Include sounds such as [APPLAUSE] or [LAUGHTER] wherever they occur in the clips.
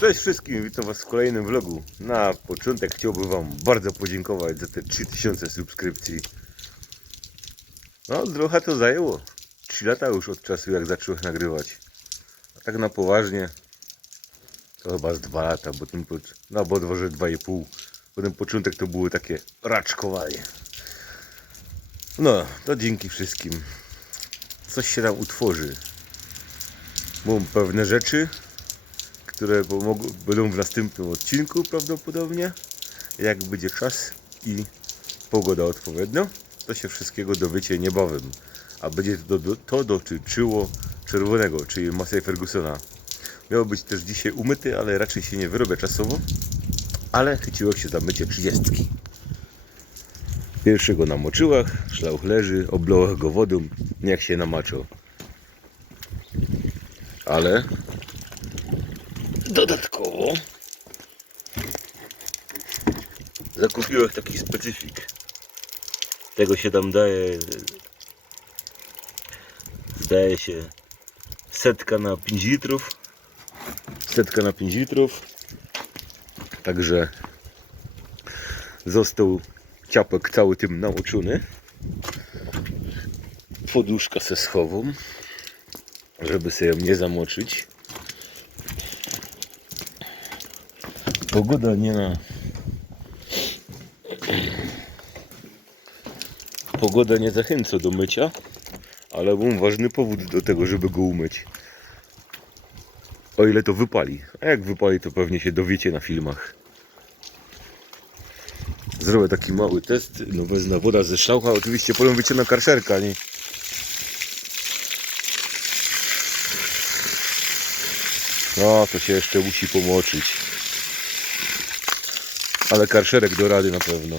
Cześć wszystkim, witam was w kolejnym vlogu. Na początek chciałbym wam bardzo podziękować za te 3000 subskrypcji. No, trochę to zajęło. 3 lata już od czasu jak zacząłem nagrywać. A tak na poważnie to chyba z 2 lata, bo ten, po- no bo dworze 2,5. Bo ten początek to było takie raczkowanie. No, to dzięki wszystkim. Coś się tam utworzy. Mam pewne rzeczy, które będą w następnym odcinku prawdopodobnie. Jak będzie czas i pogoda odpowiednia, to się wszystkiego dowiecie niebawem. A będzie to, do, to dotyczyło czerwonego, czyli Massey Fergusona. Miał być też dzisiaj umyty, ale raczej się nie wyrobia czasowo. Ale chyciło się za mycie 30. Pierwszego na moczyłach, szlauch leży, oblołach go wodą, niech się namaczał. Ale Dodatkowo zakupiłem taki specyfik. Tego się tam daje. Zdaje się setka na 5 litrów. Setka na 5 litrów. Także został ciapek cały tym namoczony. Poduszka se schową, żeby sobie ją nie zamoczyć. Pogoda nie na. Pogoda nie zachęca do mycia, ale mam ważny powód do tego, żeby go umyć. O ile to wypali. A jak wypali, to pewnie się dowiecie na filmach. Zrobię taki mały test. No wezmę woda ze szlaucha. Oczywiście potem wyciągnę karszerka, nie? No, to się jeszcze musi pomoczyć. Ale karszerek do rady na pewno.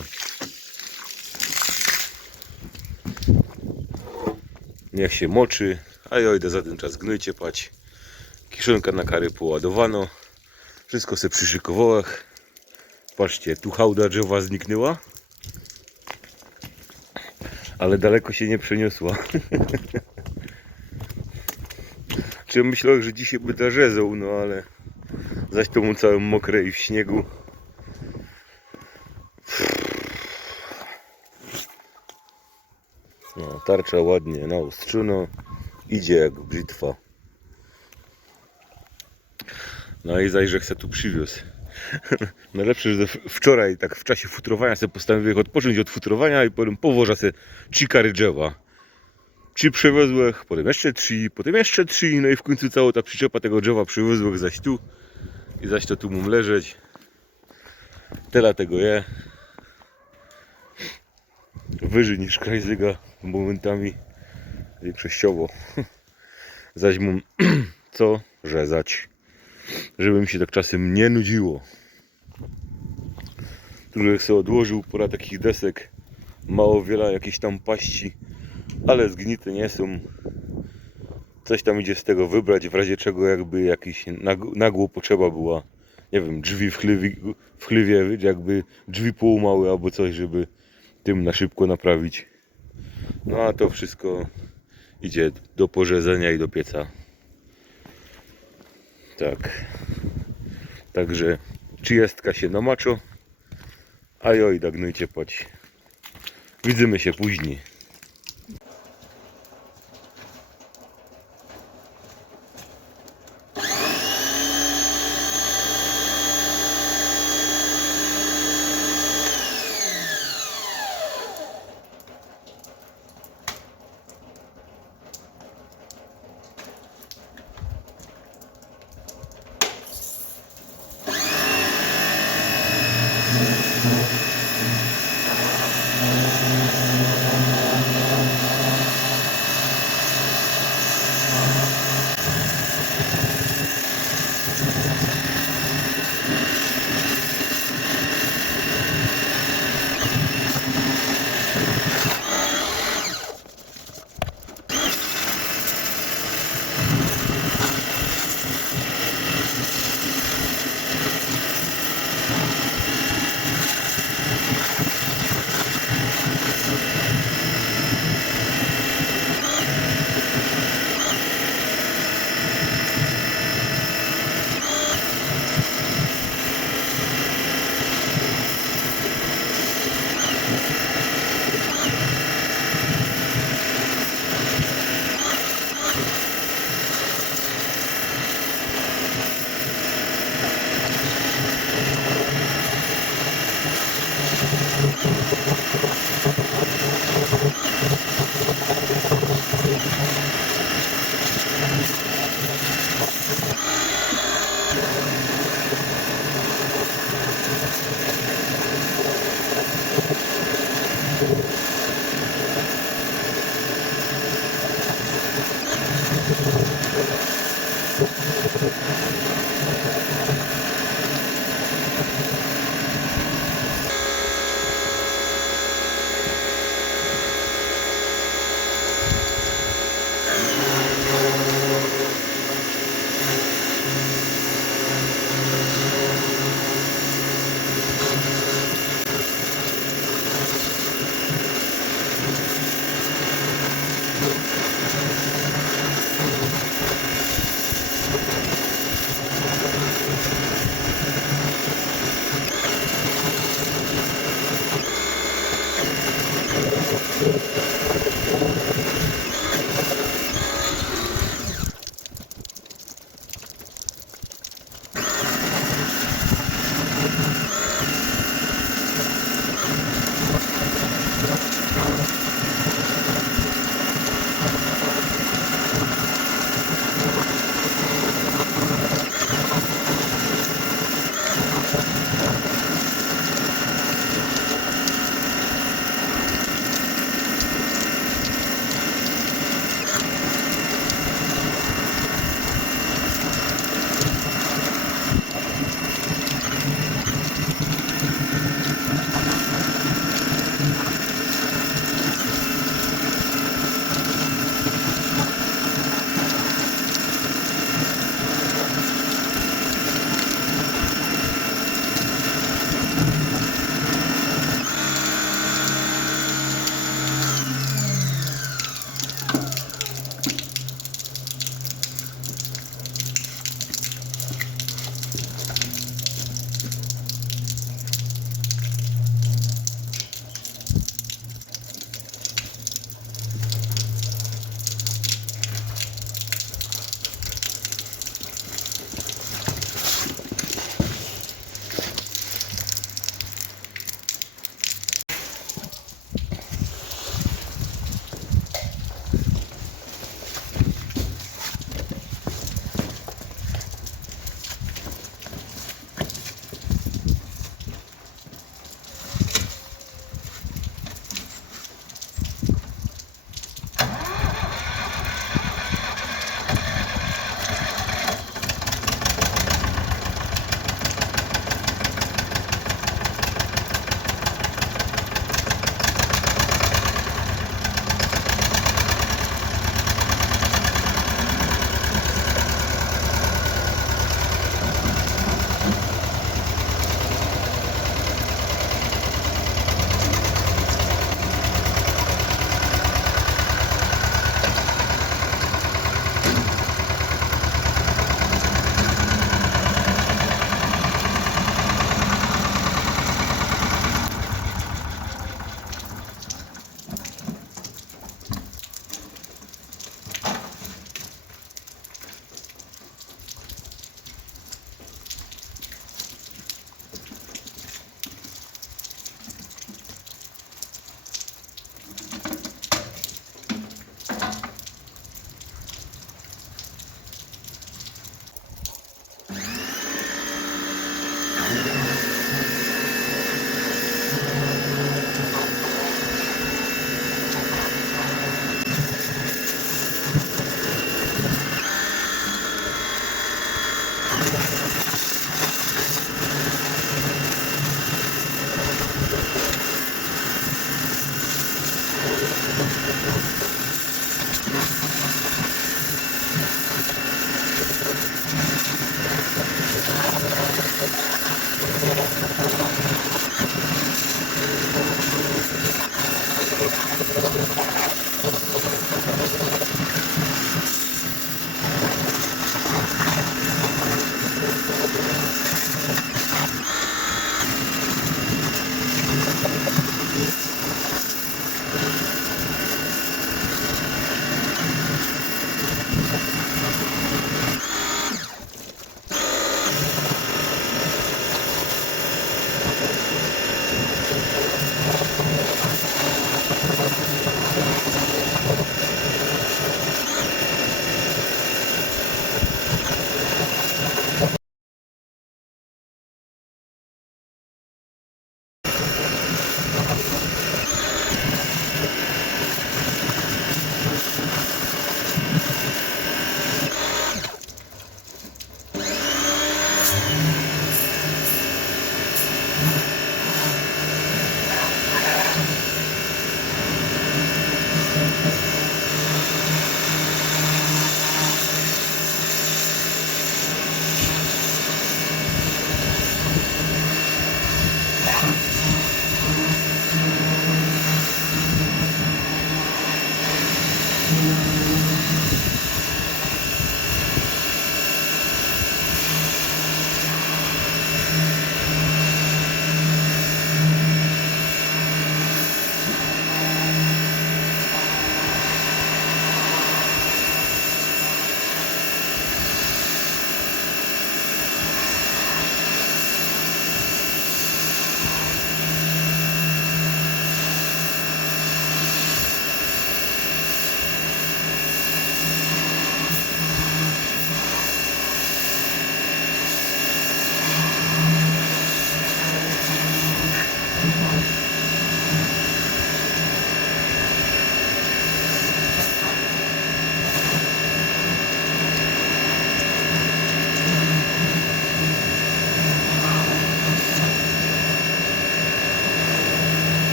Niech się moczy, a ja idę za ten czas gnójcie pać. Kiszonka na kary poładowano. Wszystko se przy szykowołach. Patrzcie, tu hałda drzewa zniknęła. Ale daleko się nie przeniosła. [LAUGHS] Czy myślałem, że dzisiaj by darzezał, no ale zaś to mu całym mokre i w śniegu. No, tarcza ładnie naostrzono. Idzie jak brzytwa. No i zajrzę se tu przywiózł. [LAUGHS] Najlepsze, że wczoraj tak w czasie futrowania sobie postanowiłem odpocząć od futrowania i potem powożę se trzy kary drzewa. Trzy przywiozłem, potem jeszcze trzy, potem jeszcze trzy, no i w końcu cała ta przyczepa tego drzewa przywiozłem zaś tu. I zaś to tu mam leżeć. Tyle tego je. Wyżej niż Krajzyga momentami większościowo. [LAUGHS] Zaś mam [CLEARS THROAT] co rzezać, żeby mi się tak czasem nie nudziło. Trochę sobie odłożył pora takich desek, mało wiele jakiejś tam paści, ale zgnite nie są. Coś tam idzie z tego wybrać, w razie czego jakby jakiś nag- nagło potrzeba była, nie wiem, drzwi w chlewie, w jakby drzwi połumały albo coś, żeby tym na szybko naprawić. No a to wszystko idzie do porzedzenia i do pieca. Tak. Także trzydziestka się namaczo, a joj, dagnujcie pać. Widzimy się później.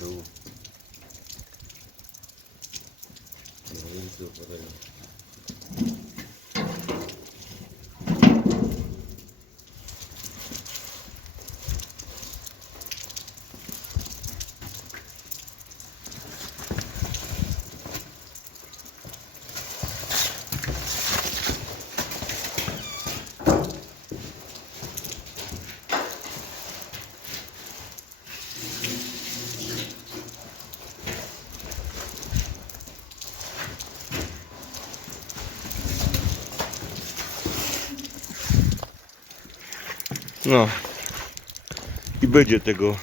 To się poleciało. No ręce opadają. No. I będzie tego.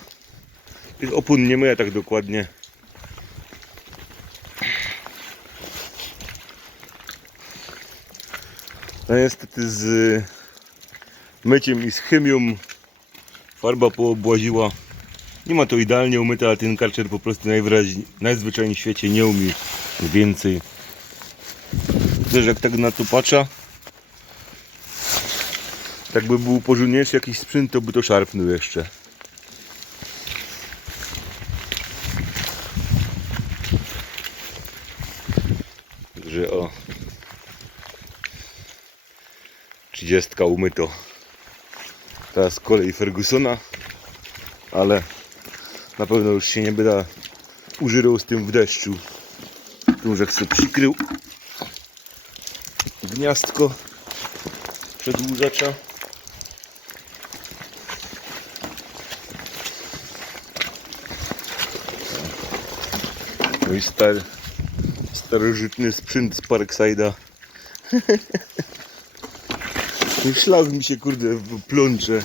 Tych opon nie myję tak dokładnie. No niestety z myciem i z chemią farba poobłaziła. Nie ma to idealnie umyte, ale ten karczer po prostu najwyraźniej, najzwyczajniej w świecie nie umie więcej. Też jak tak na to patrzę, tak by był porządniejszy jakiś sprzęt, to by to szarpnął jeszcze. Także o 30 umyto. Teraz kolej Fergusona, ale na pewno już się nie będę użyrał z tym w deszczu. Że chcę przykrył gniazdko przedłużacza. Mój stary, starożytny sprzęt z Parkside'a. [LAUGHS] Szlak mi się kurde plącze.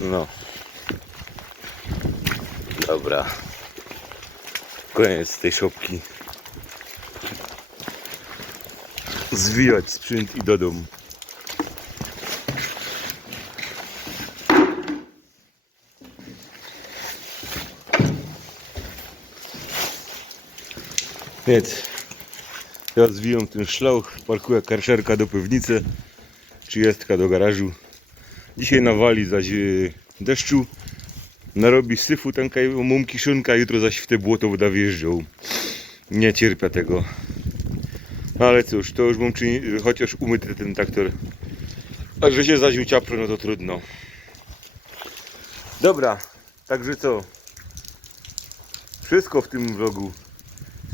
No. Dobra. Koniec tej szopki. Zwijać sprzęt i do domu. Więc ja zwijam ten szlauch, parkuję karszerka do pewnicy, 30 do garażu. Dzisiaj nawali zaś e, deszczu, narobi syfu tanka i mum kiszonka, jutro zaś w te błoto będę wjeżdżał. Nie cierpię tego. Ale cóż, to już mam czyni, chociaż umyty ten traktor. A że się zaś uciapro, no to trudno. Dobra, także co? Wszystko w tym vlogu.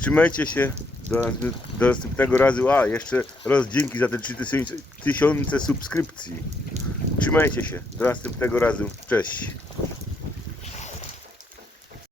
Trzymajcie się do, do następnego razu. A, jeszcze raz dzięki za te 3000 subskrypcji. Trzymajcie się. Do następnego razu. Cześć.